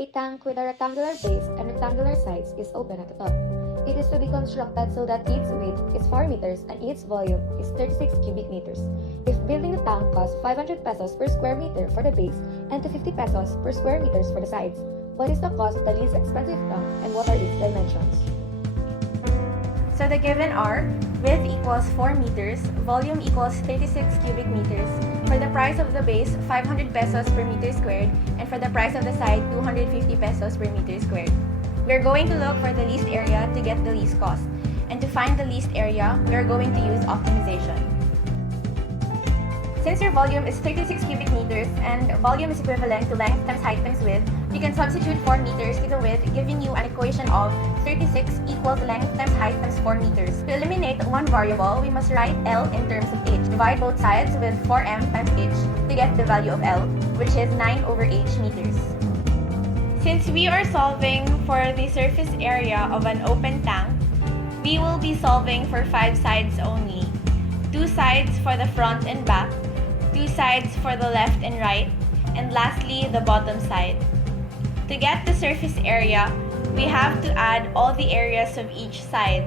A tank with a rectangular base and rectangular sides is open at the top. It is to be constructed so that its width is 4 meters and its volume is 36 cubic meters. If building the tank costs 500 pesos per square meter for the base and 250 pesos per square meters for the sides, what is the cost of the least expensive tank and what are its dimensions? So the given are, width equals 4 meters, volume equals 36 cubic meters. For the price of the base, 500 pesos per meter squared, and for the price of the side, 250 pesos per meter squared. We're going to look for the least area to get the least cost. And to find the least area, we're going to use optimization. Since your volume is 36 cubic meters and volume is equivalent to length times height times width, you can substitute 4 meters to the width, giving you an equation of 36 equals length times height times 4 meters. To eliminate one variable, we must write L in terms of h. Divide both sides with 4m times h to get the value of L, which is 9 over h meters. Since we are solving for the surface area of an open tank, we will be solving for 5 sides only. 2 sides for the front and back, 2 sides for the left and right, and lastly, the bottom side. To get the surface area, we have to add all the areas of each side.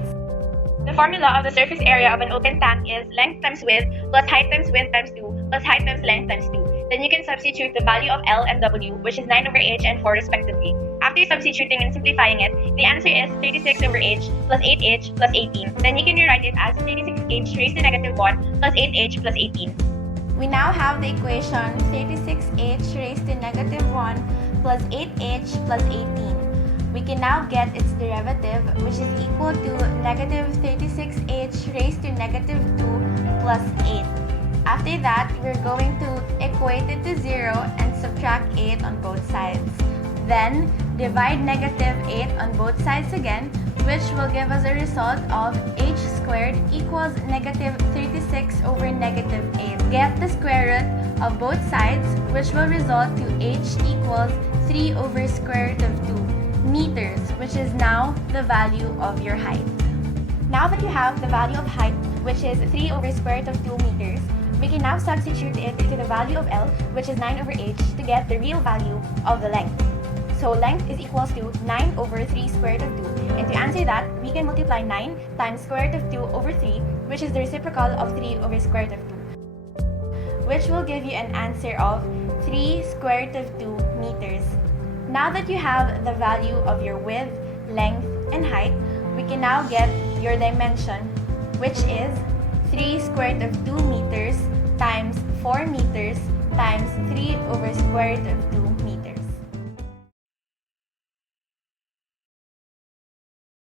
The formula of the surface area of an open tank is length times width plus height times width times 2 plus height times length times 2. Then you can substitute the value of L and W, which is 9 over h and 4 respectively. After substituting and simplifying it, the answer is 36 over h plus 8h plus 18. Then you can rewrite it as 36h raised to negative 1 plus 8h plus 18. We now have the equation 36h raised to negative 1 plus 8h plus 18. We can now get its derivative, which is equal to negative 36h raised to negative 2 plus 8. After that, we're going to equate it to 0 and subtract 8 on both sides. Then, divide negative 8 on both sides again, which will give us a result of h squared equals negative 36 over negative 8. Get the square root of both sides, which will result to h equals 3 over square root of 2 meters, which is now the value of your height. Now that you have the value of height, which is 3 over square root of 2 meters, we can now substitute it to the value of L, which is 9 over h, to get the real value of the length. So length is equals to 9 over 3 square root of 2. And to answer that, we can multiply 9 times square root of 2 over 3, which is the reciprocal of 3 over square root of 2, which will give you an answer of 3 square root of 2 meters. Now that you have the value of your width, length, and height, we can now get your dimension, which is 3 square root of 2 meters times 4 meters times 3 over square root of 2